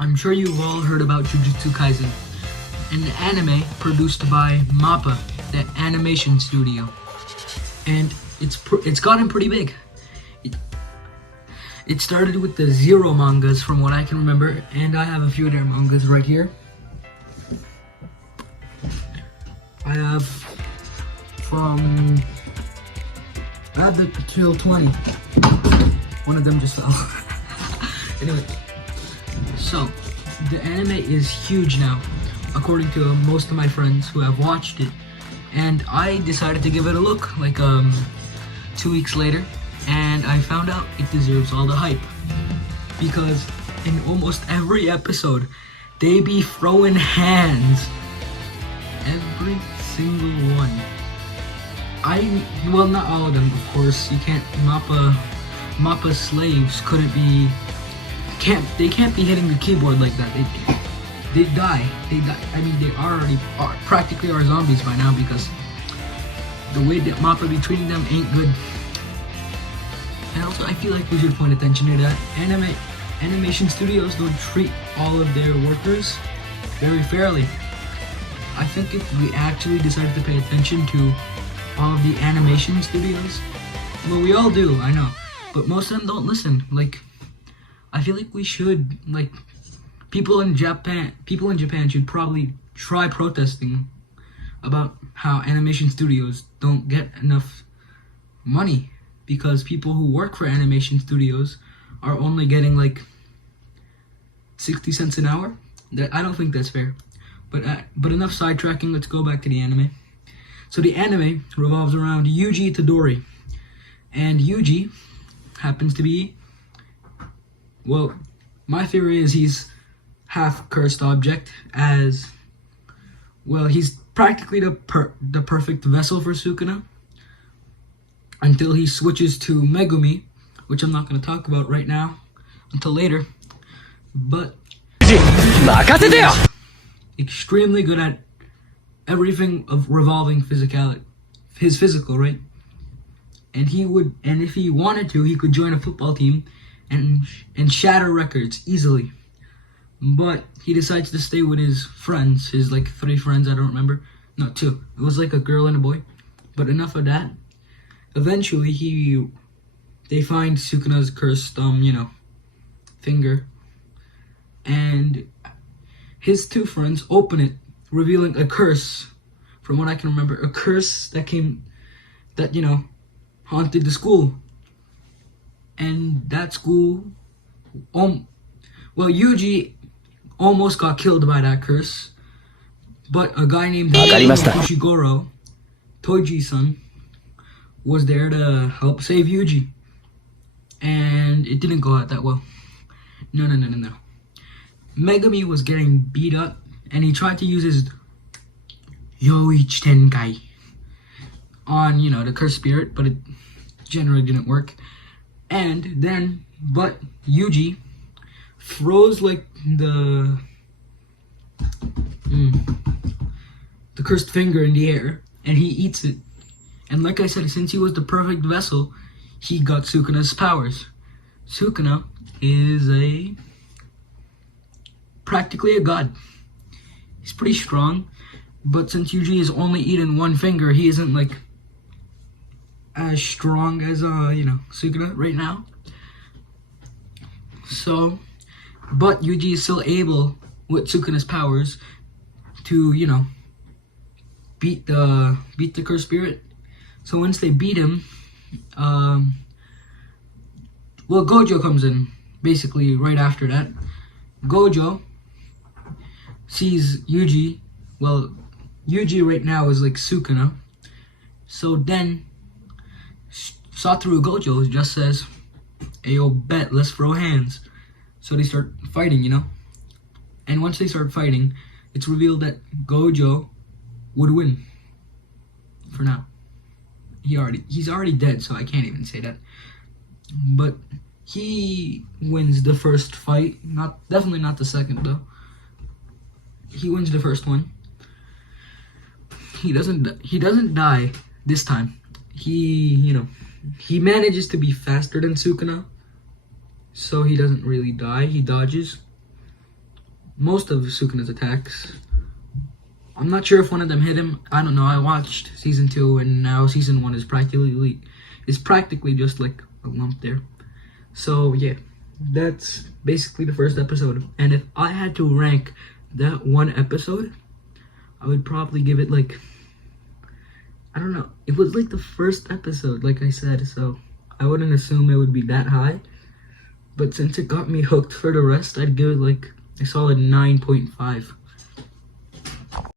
I'm sure you've all heard about Jujutsu Kaisen, an anime produced by MAPPA, the animation studio, and it's gotten pretty big. It started with the Zero mangas, from what I can remember, and I have a few of their mangas right here. I have the till 20. One of them just fell. Anyway, so the anime is huge now, according to most of my friends who have watched it, and I decided to give it a look like 2 weeks later, and I found out it deserves all the hype, because in almost every episode they be throwing hands. Every single one. Well, not all of them, of course. You can't. MAPPA slaves couldn't be. They can't be hitting the keyboard like that. They die. I mean, they practically are zombies by now, because the way that MAPPA be treating them ain't good. And also, I feel like we should point attention to that. Animation studios don't treat all of their workers very fairly. I think if we actually decided to pay attention to all of the animation studios, well, we all do, I know, but most of them don't listen. Like, I feel like we should, like, people in Japan should probably try protesting about how animation studios don't get enough money, because people who work for animation studios are only getting like 60 cents an hour. I don't think that's fair. But enough sidetracking, let's go back to the anime. So the anime revolves around Yuji Itadori. And Yuji happens to be, well, my theory is he's half cursed object, as, well, he's practically the perfect vessel for Sukuna, until he switches to Megumi, which I'm not going to talk about right now, until later. But extremely good at everything of revolving physicality, his physical, right? And if he wanted to, he could join a football team and shatter records easily. But he decides to stay with his friends, his like 3 friends, I don't remember. No, 2. It was like a girl and a boy. But enough of that. Eventually, they find Sukuna's cursed, finger, and his 2 friends open it, revealing a curse. From what I can remember, a curse that haunted the school. And that school, Yuji almost got killed by that curse, but a guy named Fushiguro, Toji-san, was there to help save Yuji. And it didn't go out that well. No. Megumi was getting beat up, and he tried to use his Yoichi Tenkai on, the cursed spirit, but it generally didn't work. But Yuji throws like the cursed finger in the air, and he eats it. And like I said, since he was the perfect vessel, he got Sukuna's powers. Sukuna is practically a god. He's pretty strong, but since Yuji has only eaten 1 finger, he isn't like as strong as Sukuna right now. So, but Yuji is still able, with Sukuna's powers, to beat the cursed spirit. So once they beat him, Gojo comes in basically right after that. Gojo sees Yuji. Well, Yuji right now is like Sukuna. So then Satoru Gojo just says, "Ayo, bet, let's throw hands." So they start fighting, And once they start fighting, it's revealed that Gojo would win. For now. He's already dead, so I can't even say that. But he wins the first fight. Definitely not the second though. He wins the first one. He doesn't die this time. He manages to be faster than Sukuna, so he doesn't really die. He dodges. most of Sukuna's attacks. I'm not sure if one of them hit him. I don't know. I watched season 2 and now season 1 is practically just like a lump there. So yeah, that's basically the first episode. And if I had to rank that one episode, I would probably give it like, I don't know. It was like the first episode, like I said, so I wouldn't assume it would be that high. But since it got me hooked for the rest, I'd give it like a solid 9.5.